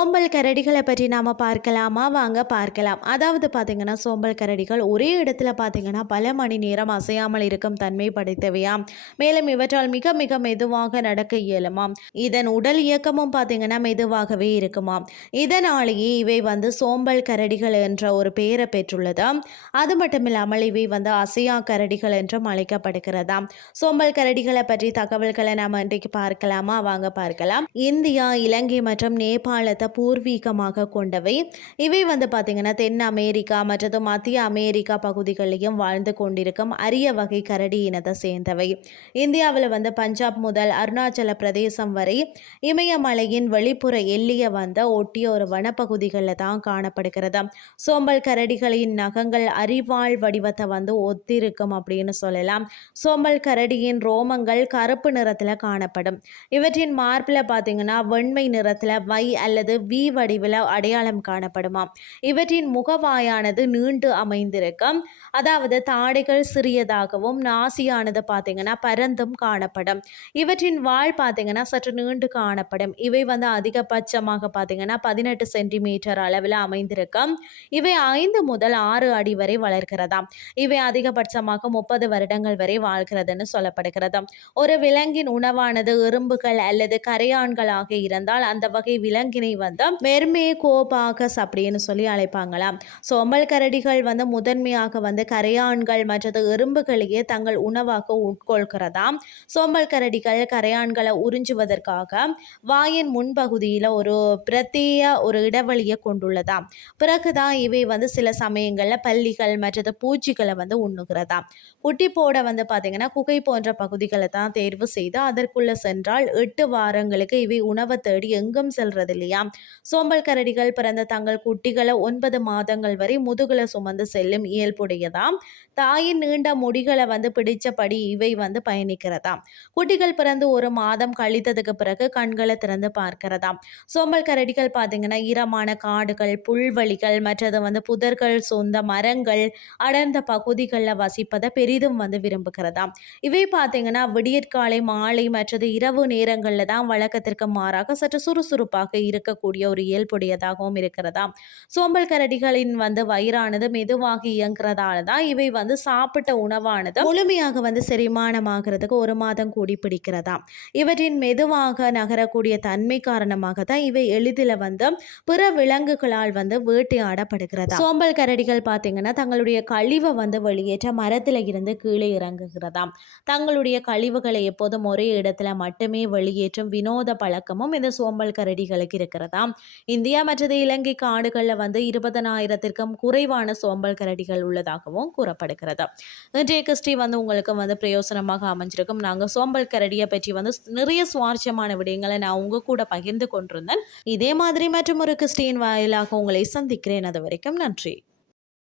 சோம்பல் கரடிகளை பற்றி நாம் பார்க்கலாமா? வாங்க பார்க்கலாம். அதாவது பார்த்தீங்கன்னா சோம்பல் கரடிகள் ஒரே இடத்துல பார்த்தீங்கன்னா பல மணி நேரம் அசையாமல் இருக்கும் தன்மை படைத்தவையாம் மேலும் இவற்றால் மிக மிக மெதுவாக நடக்க இயலுமாம் இதன் உடல் இயக்கமும் பார்த்தீங்கன்னா மெதுவாகவே இருக்குமாம் இதனாலேயே இவை வந்து சோம்பல் கரடிகள் என்ற ஒரு பெயரை பெற்றுள்ளதாம் அது மட்டும் இல்லாமல் இவை வந்து அசையா கரடிகள் என்றும் அழைக்கப்படுகிறதாம் சோம்பல் கரடிகளை பற்றி தகவல்களை நாம் இன்றைக்கு பார்க்கலாமா? வாங்க பார்க்கலாம். இந்தியா இலங்கை மற்றும் நேபாளத்தை பூர்வீகமாக கொண்டவை. இவை வந்து பார்த்திங்கன்னா தென் அமெரிக்கா மற்றது மத்திய அமெரிக்கா பகுதிகளிலும் வாழ்ந்து கொண்டிருக்கும் அரிய வகை கரடி இனத்தை சேர்ந்தவை. இந்தியாவில் வந்து பஞ்சாப் முதல் அருணாச்சல பிரதேசம் வரை இமயமலையின் வெளிப்புற எல்லையை வந்த ஒட்டிய ஒரு வனப்பகுதிகளில் தான் காணப்படுகிறது. சோம்பல் கரடிகளின் நகங்கள் அறிவாள் வடிவத்தை வந்து ஒத்திருக்கும் அப்படின்னு சொல்லலாம். சோம்பல் கரடியின் ரோமங்கள் கருப்பு நிறத்தில் காணப்படும். இவற்றின் மார்பில் பார்த்தீங்கன்னா வெண்மை நிறத்தில் வை அல்லது வி வடிவில் அடையாளம் காணப்படுமாம். இவற்றின் முகவாயானது நீண்டு அமைந்திருக்கும் அதாவது தாடைகள் சிறியதாகவும் நாசியானது பார்த்தீங்கன்னா பரந்தும் காணப்படும். இவற்றின் வால் பார்த்தீங்கன்னா சற்று நீண்டு காணப்படும். இவை வந்து அதிகபட்சமாக பார்த்தீங்கன்னா பதினெட்டு சென்டிமீட்டர் அளவில் அமைந்திருக்கும் இவை ஐந்து முதல் ஆறு அடி வரை வளர்கிறதாம். இவை அதிகபட்சமாக முப்பது வருடங்கள் வரை வாழ்கிறதுன்னு சொல்லப்படுகிறது. ஒரு விலங்கின் உணவானது எறும்புகள் அல்லது கரையான்களாக இருந்தால் அந்த வகை விலங்கினை வந்து மெர்மே கோபாகஸ் அப்படின்னு சொல்லி அழைப்பாங்களாம். சோம்பல் கரடிகள் வந்து முதன்மையாக வந்து கரையான்கள் மற்றது எறும்புகளையே தங்கள் உணவாக உட்கொள்கிறதாம். சோம்பல் கரடிகள் கரையான்களை உறிஞ்சுவதற்காக வாயின் முன்பகுதியில் ஒரு பிரத்யேக ஒரு இடைவெளியை கொண்டுள்ளதாம். பிறகுதான் இவை வந்து சில சமயங்களில் பள்ளிகள் மற்றது பூச்சிகளை வந்து உண்ணுகிறதாம். குட்டி போட வந்து பார்த்திங்கன்னா குகை போன்ற பகுதிகளை தான் தேர்வு செய்து அதற்குள்ளே சென்றால் எட்டு வாரங்களுக்கு இவை உணவை தேடி எங்கும் செல்றது இல்லையா சோம்பல் கரடிகள் பிறந்த தங்கள் குட்டிகளை ஒன்பது மாதங்கள் வரை முதுகுல சுமந்து செல்லும் இயல்புடையதாம். தாயின் நீண்ட முடிகளை வந்து பிடிச்சபடி இவை வந்து பயணிக்கிறதாம். குட்டிகள் பிறந்து ஒரு மாதம் கழித்ததுக்கு பிறகு கண்களை திறந்து பார்க்கிறதாம். சோம்பல் கரடிகள் பார்த்தீங்கன்னா ஈரமான காடுகள் புல்வெளிகள் மற்றது வந்து புதர்கள் சொந்த மரங்கள் அடர்ந்த பகுதிகளில் வசிப்பதை பெரிதும் வந்து விரும்புகிறதாம். இவை பார்த்தீங்கன்னா விடியற்காலை மாலை மற்றது இரவு நேரங்களில் தான் வழக்கத்திற்கு மாறாக சற்று சுறுசுறுப்பாக இருக்கக்கூடிய ஒரு இயல்புடையதாகவும் இருக்கிறதா? சோம்பல் கரடிகளின் வந்து வயிறானது மெதுவாக இயங்குறதால தான் இவை வந்து சாப்பிட்ட உணவானது முழுமையாக வந்து செரிமானமாகிறதுக்கு ஒரு மாதம் கூடி பிடிக்கிறதா? இவற்றின் மெதுவாக நகரக்கூடிய தன்மை காரணமாக தான் இவை எளிதில் வந்து பிற விலங்குகளால் வந்து வேட்டையாடப்படுகிறதா சோம்பல் கரடிகள் பார்த்தீங்கன்னா தங்களுடைய கழிவை வந்து வெளியேற்ற மரத்தில் இருந்து கீழே இறங்குகிறதாம் தங்களுடைய கழிவுகளை எப்போதும் ஒரே இடத்துல மட்டுமே வெளியேற்றும் வினோத பழக்கமும் இந்த சோம்பல் கரடிகளுக்கு இருக்கிறதா? இந்தியா மற்றது இலங்கை காடுகளில் வந்து இருபதனாயிரத்திற்கும் குறைவான சோம்பல் கரடிகள் உள்ளதாகவும் கூறப்படுகிறது. இன்றைய கிறிஸ்டி வந்து உங்களுக்கு வந்து பிரயோசனமாக அமைஞ்சிருக்கும். நாங்கள் சோம்பல் கரடியை பற்றி வந்து நிறைய சுவாரஸ்யமான விடயங்களை நான் உங்க கூட பகிர்ந்து கொண்டிருந்தேன். இதே மாதிரி மற்றும் ஒரு கிறிஸ்டியின் வாயிலாக உங்களை சந்திக்கிறேன். அது வரைக்கும் நன்றி.